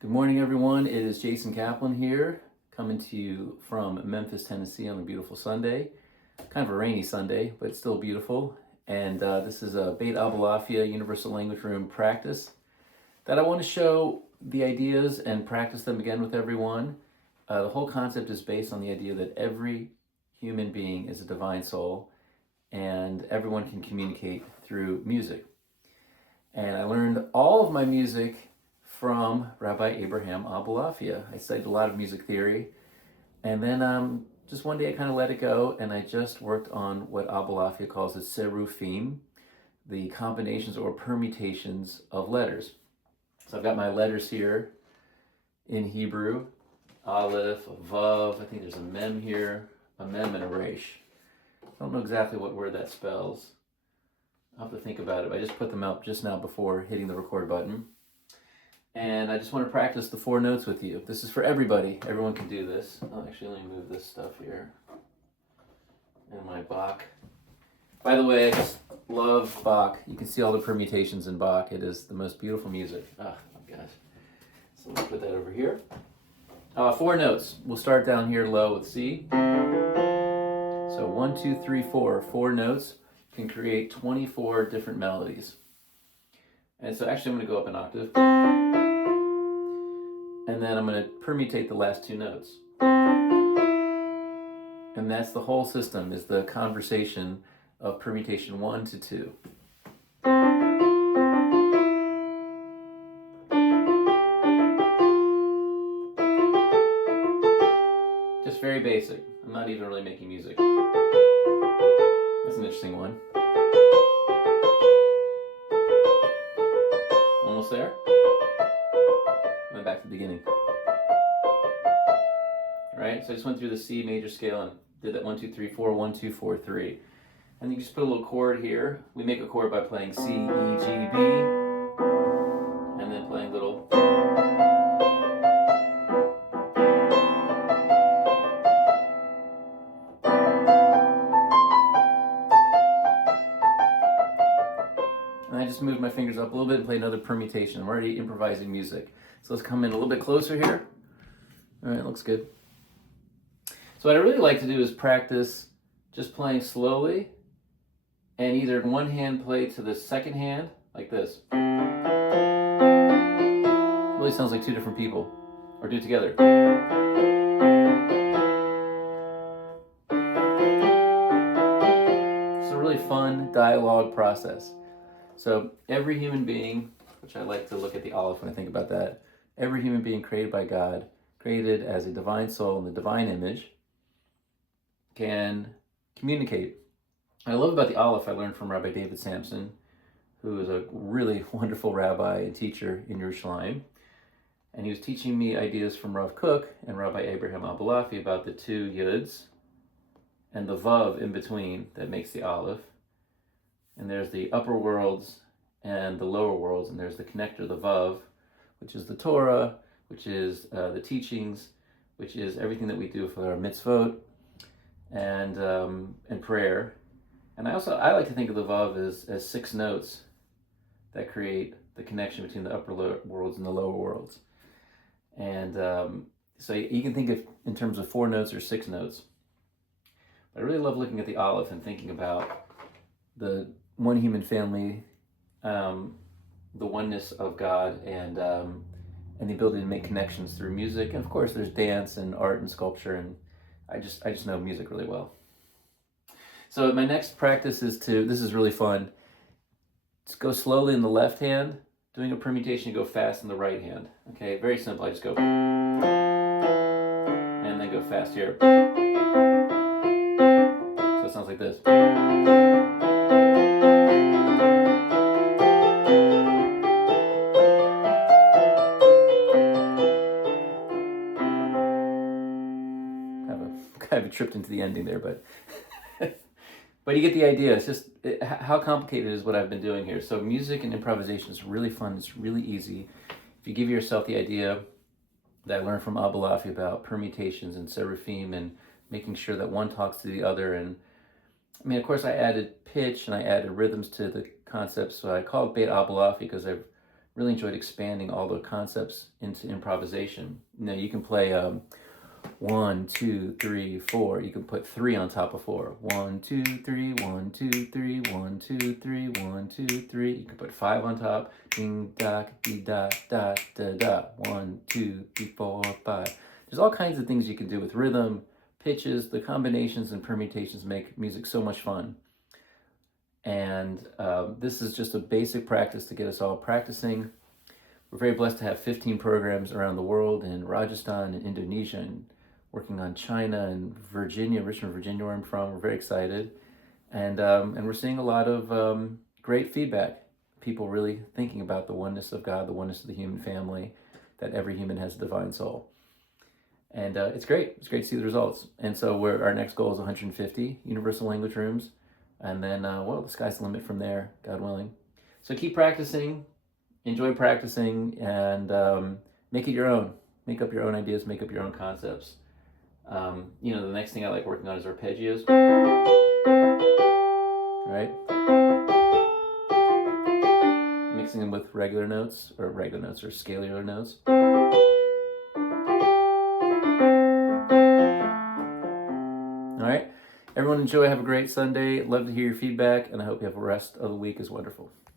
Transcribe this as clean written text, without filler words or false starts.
Good morning, everyone. It is Jason Kaplan here, coming to you from Memphis, Tennessee on a beautiful Sunday. Kind of a rainy Sunday, but still beautiful. And this is a Beit Abulafia Universal Language Room practice that I want to show the ideas and practice them again with everyone. The whole concept is based on the idea that every human being is a divine soul and everyone can communicate through music. And I learned all of my music from Rabbi Abraham Abulafia. I studied a lot of music theory, and then just one day I kind of let it go, and I just worked on what Abulafia calls the serufim, the combinations or permutations of letters. So I've got my letters here in Hebrew: Aleph, Vav. I think there's a mem here, a mem and a resh. I don't know exactly what word that spells. I'll have to think about it. I just put them up just now before hitting the record button. And I just want to practice the 4 notes with you. This is for everybody. Everyone can do this. Oh, actually, let me move this stuff here. And my Bach. By the way, I just love Bach. You can see all the permutations in Bach. It is the most beautiful music. Oh, my gosh. So let's put that over here. 4 notes. We'll start down here low with C. So 1, 2, 3, 4. 4 notes can create 24 different melodies. And so actually I'm going to go up an octave. And then I'm going to permutate the last 2 notes. And that's the whole system, is the conversation of permutation 1 to 2. Just very basic. I'm not even really making music. That's an interesting one. Almost there. And then back to the beginning. Right? So I just went through the C major scale and did that 1, 2, 3, 4, 1, 2, 4, 3. And you just put a little chord here. We make a chord by playing C, E, G, B, and then playing little. And I just moved my fingers up a little bit and play another permutation. I'm already improvising music. So let's come in a little bit closer here. All right, looks good. So what I really like to do is practice just playing slowly and either in one hand play to the second hand, like this. Really sounds like 2 different people. Or do it together. It's a really fun dialogue process. So every human being, which I like to look at the Aleph when I think about that, every human being created by God, created as a divine soul in the divine image, can communicate. And I love about the Aleph I learned from Rabbi David Sampson, who is a really wonderful rabbi and teacher in Yerushalayim. And he was teaching me ideas from Rav Kook and Rabbi Abraham Abulafia about the 2 yuds and the vav in between that makes the Aleph. And there's the upper worlds and the lower worlds, and there's the connector, the vav, which is the Torah, which is the teachings, which is everything that we do for our mitzvot and prayer. And I like to think of the vav as 6 notes that create the connection between the upper worlds and the lower worlds. And so you can think of in terms of 4 notes or 6 notes. But I really love looking at the Aleph and thinking about the one human family, the oneness of God, and the ability to make connections through music. And of course, there's dance and art and sculpture, and I just know music really well. So my next practice is this is really fun. Just go slowly in the left hand. Doing a permutation, you go fast in the right hand. Okay, very simple. I just go and then go fast here. So it sounds like this. Kind of tripped into the ending there, but but you get the idea. It's just how complicated is what I've been doing here. So music and improvisation is really fun. It's really easy. If you give yourself the idea that I learned from Abulafia about permutations and serufim and making sure that one talks to the other. And I mean, of course, I added pitch and I added rhythms to the concept. So I call it Beit Abulafia because I've really enjoyed expanding all the concepts into improvisation. You can play 1, 2, 3, 4. You can put 3 on top of 4. 1, 2, 3, 1, 2, 3, 1, 2, 3, 1, 2, 3. You can put 5 on top. Ding, da, dee, da, da, da, da. 1, 2, 3, 4, 5. There's all kinds of things you can do with rhythm, pitches. The combinations and permutations make music so much fun. And this is just a basic practice to get us all practicing. We're very blessed to have 15 programs around the world in Rajasthan and Indonesia, and working on China and Virginia, Richmond, Virginia, where I'm from. We're very excited. And we're seeing a lot of great feedback. People really thinking about the oneness of God, the oneness of the human family, that every human has a divine soul. And it's great. It's great to see the results. And so our next goal is 150 universal language rooms. And then, the sky's the limit from there, God willing. So keep practicing, enjoy practicing, and make it your own. Make up your own ideas, make up your own concepts. The next thing I like working on is arpeggios. Right? Mixing them with regular notes or scalar notes. All right. Everyone enjoy. Have a great Sunday. Love to hear your feedback, and I hope you have the rest of the week is wonderful.